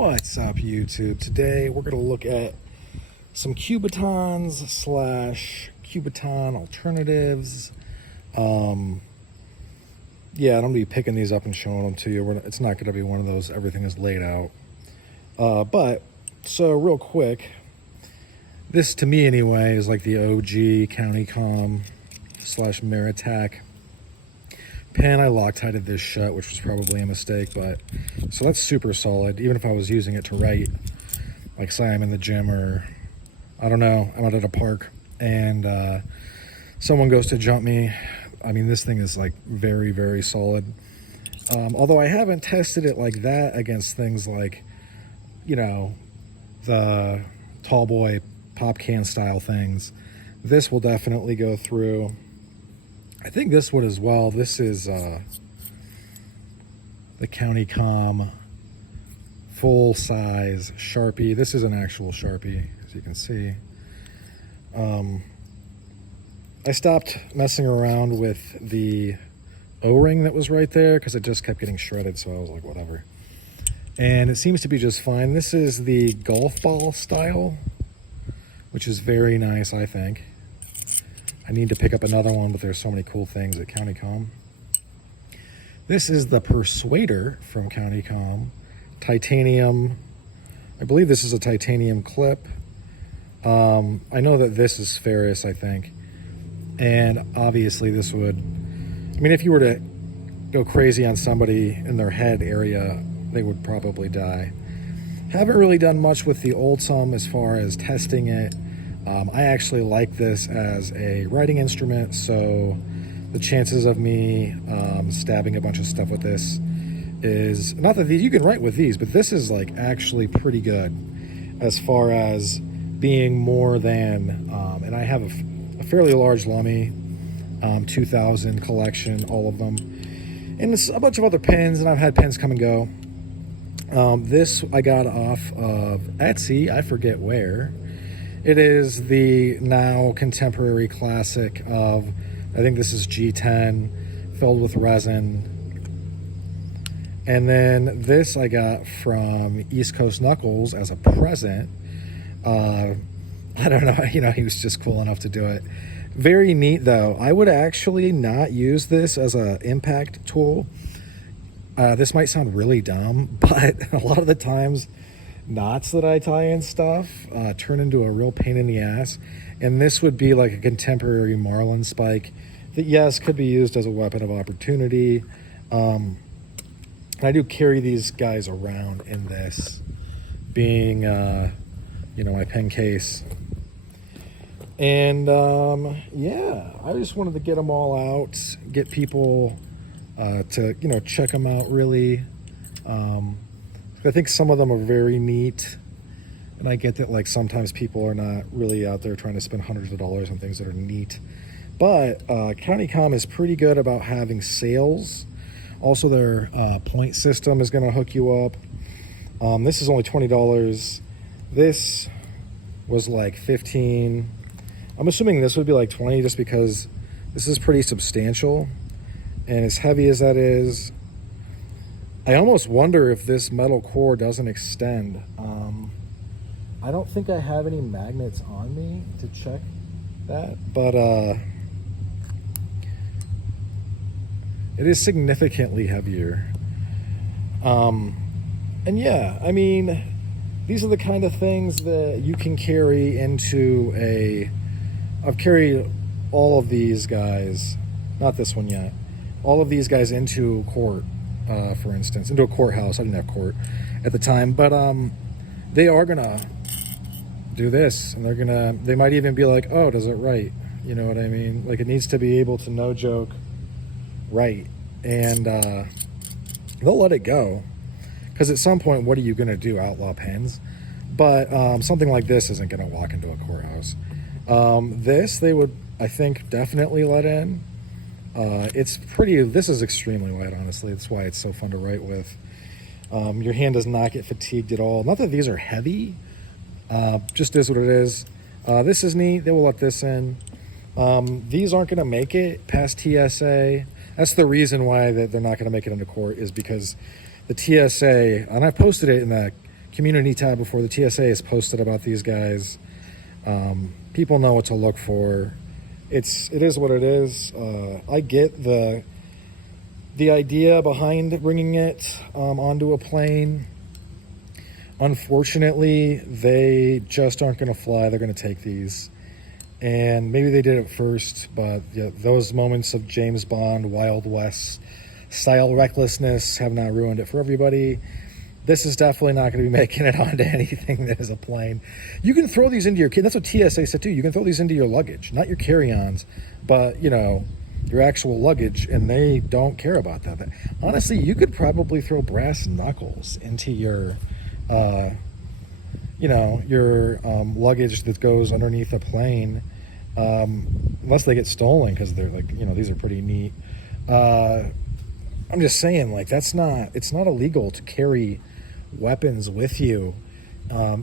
What's up, YouTube? Today we're going to look at some Kubatons slash Kubaton alternatives. Yeah, I'm going to be picking these up and showing them to you. It's not going to be one of those everything is laid out. So real quick, this to me anyway is like the OG County Com slash Meritac pen. I Loctited this shut, which was probably a mistake, but so that's super solid. Even if I was using it to write, like say I'm in the gym or I don't know, I'm out at a park and someone goes to jump me, I mean, this thing is like very, very solid. Although I haven't tested it like that against things like, you know, the tall boy pop can style things. This will definitely go through. I think this would as well. This is the County Com full size Sharpie. This is an actual Sharpie, as you can see. I stopped messing around with the O-ring that was right there because it just kept getting shredded, so I was like, whatever. And it seems to be just fine. This is the golf ball style, which is very nice, I think. I need to pick up another one, but there's so many cool things at County Com. This is the Persuader from County Com. Titanium. I believe this is a titanium clip. I know that this is ferrous, I think. And obviously this would, I mean, if you were to go crazy on somebody in their head area, they would probably die. Haven't really done much with the Oldsum as far as testing it. I actually like this as a writing instrument, so the chances of me stabbing a bunch of stuff with this is, not that you can write with these, but this is like actually pretty good as far as being more than, and I have a fairly large Lummi 2000 collection, all of them, and a bunch of other pens, and I've had pens come and go. This I got off of Etsy, I forget where. It is the now contemporary classic of, I think this is G10 filled with resin. And then this I got from East Coast Knuckles as a present. I don't know, you know, he was just cool enough to do it. Very neat though. I would actually not use this as an impact tool. This might sound really dumb, but a lot of the times knots that I tie in stuff turn into a real pain in the ass, and this would be like a contemporary marlin spike that, yes, could be used as a weapon of opportunity. I do carry these guys around in this, being you know, my pen case, and yeah, I just wanted to get them all out, get people to, you know, check them out really. I think some of them are very neat, and I get that like sometimes people are not really out there trying to spend hundreds of dollars on things that are neat, but County Com is pretty good about having sales. Also, their point system is going to hook you up. This is only $20. This was like $15. I'm assuming this would be like $20 just because this is pretty substantial, and as heavy as that is, I almost wonder if this metal core doesn't extend. I don't think I have any magnets on me to check that, but it is significantly heavier. And yeah, I mean, these are the kind of things that you can carry into I've carried all of these guys, not this one yet, all of these guys into court. For instance, into a courthouse. I didn't have court at the time, but they are gonna do this, and they might even be like, oh, does it write? You know what I mean? Like, it needs to be able to, no joke, write, and they'll let it go, because at some point, what are you gonna do, outlaw pens? But something like this isn't gonna walk into a courthouse. This they would, I think, definitely let in. This is extremely light, honestly. That's why it's so fun to write with. Your hand does not get fatigued at all. Not that these are heavy, just is what it is. This is neat. They will let this in. These aren't going to make it past TSA. That's the reason why they're not going to make it into court, is because the TSA, and I posted it in the community tab before. The TSA has posted about these guys. People know what to look for. It is what it is. I get the idea behind bringing it onto a plane. Unfortunately, they just aren't going to fly. They're going to take these. And maybe they did it first, but yeah, those moments of James Bond, Wild West style recklessness have not ruined it for everybody. This is definitely not going to be making it onto anything that is a plane. You can throw these into your kid. That's what TSA said too. You can throw these into your luggage, not your carry-ons, but your actual luggage, and they don't care about that. Honestly, you could probably throw brass knuckles into your luggage that goes underneath a plane, unless they get stolen, because they're like, these are pretty neat. I'm just saying, like, it's not illegal to carry weapons with you,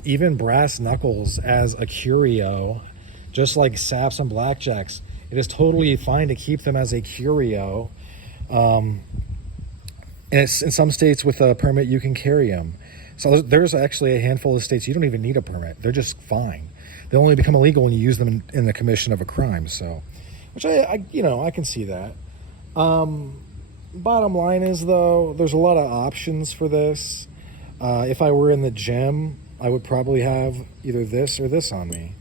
even brass knuckles as a curio, just like saps and blackjacks. It is totally fine to keep them as a curio. And it's, in some states with a permit, you can carry them. So there's actually a handful of states you don't even need a permit. They're just fine. They only become illegal when you use them in the commission of a crime. So, which I can see that. Bottom line is, though, there's a lot of options for this. If I were in the gym, I would probably have either this or this on me.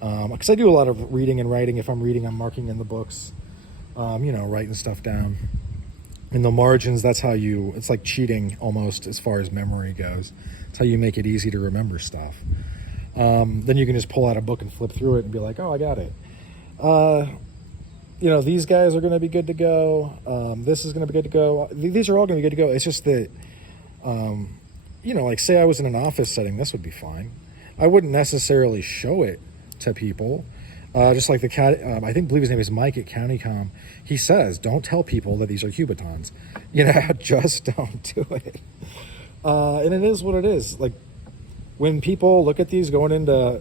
Because I do a lot of reading and writing. If I'm reading, I'm marking in the books, writing stuff down. In the margins, it's like cheating almost as far as memory goes. It's how you make it easy to remember stuff. Then you can just pull out a book and flip through it and be like, oh, I got it. These guys are going to be good to go. This is going to be good to go. These are all going to be good to go. It's just that, like, say I was in an office setting, this would be fine. I wouldn't necessarily show it to people. Just like I believe his name is Mike at CountyCom. He says, don't tell people that these are Kubatons. Just don't do it. And it is what it is. Like, when people look at these going into,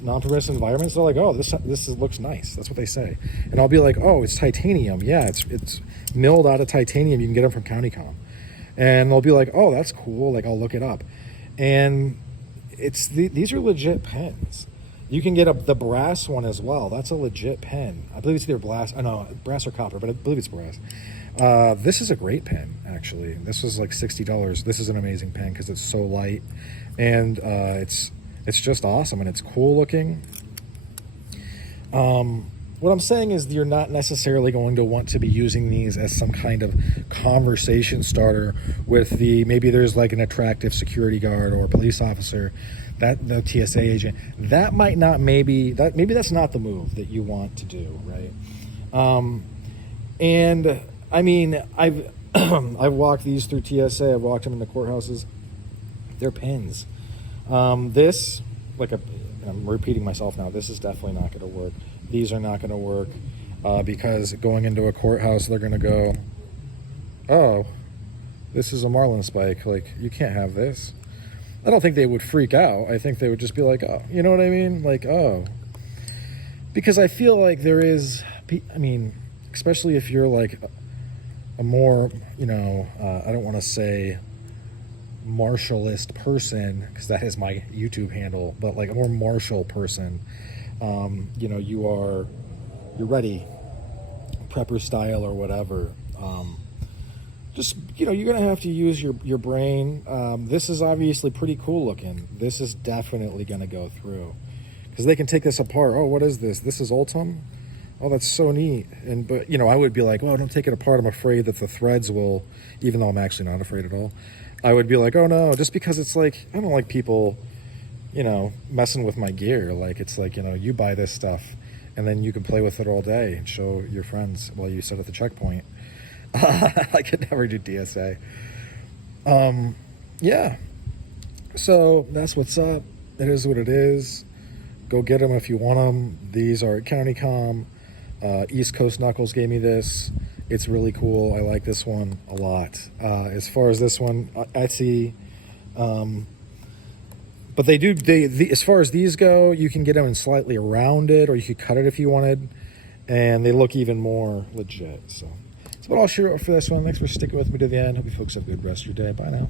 non-permissive environments, they're like, oh, this looks nice. That's what they say. And I'll be like, oh, it's titanium. Yeah, it's milled out of titanium. You can get them from CountyCom. And they'll be like, oh, that's cool. Like, I'll look it up. And these are legit pens. You can get the brass one as well. That's a legit pen. I believe it's either brass or copper, but I believe it's brass. This is a great pen, actually. This was like $60. This is an amazing pen because it's so light, and it's just awesome, and it's cool looking. What I'm saying is you're not necessarily going to want to be using these as some kind of conversation starter with maybe there's like an attractive security guard or police officer, that the TSA agent. That might not, maybe that's not the move that you want to do, right? And I mean, I've walked these through TSA. I've walked them in the courthouses. They're pens. I'm repeating myself now. This is definitely not going to work. These are not going to work because going into a courthouse, they're going to go, oh, this is a marlin spike. Like, you can't have this. I don't think they would freak out. I think they would just be like, oh, you know what I mean? Like, oh. Because I feel like there is, especially if you're like a more, I don't want to say martialist person, because that is my YouTube handle, but like a more martial person, you're ready, prepper style or whatever. You're going to have to use your brain. This is obviously pretty cool looking. This is definitely going to go through because they can take this apart. Oh, what is this? This is Ultim? Oh, that's so neat. But I would be like, well, don't take it apart. I'm afraid that the threads will, even though I'm actually not afraid at all. I would be like, oh no, just because it's like, I don't like people, messing with my gear. Like, it's like, you buy this stuff and then you can play with it all day and show your friends while you sit at the checkpoint. I could never do DSA. Yeah. So that's what's up. It is what it is. Go get them if you want them. These are at CountyCom. East Coast Knuckles gave me this. It's really cool. I like this one a lot. As far as this one, Etsy. But as far as these go, you can get them in slightly rounded, or you could cut it if you wanted. And they look even more legit. So that's what I'll share for this one. Thanks for sticking with me to the end. Hope you folks have a good rest of your day. Bye now.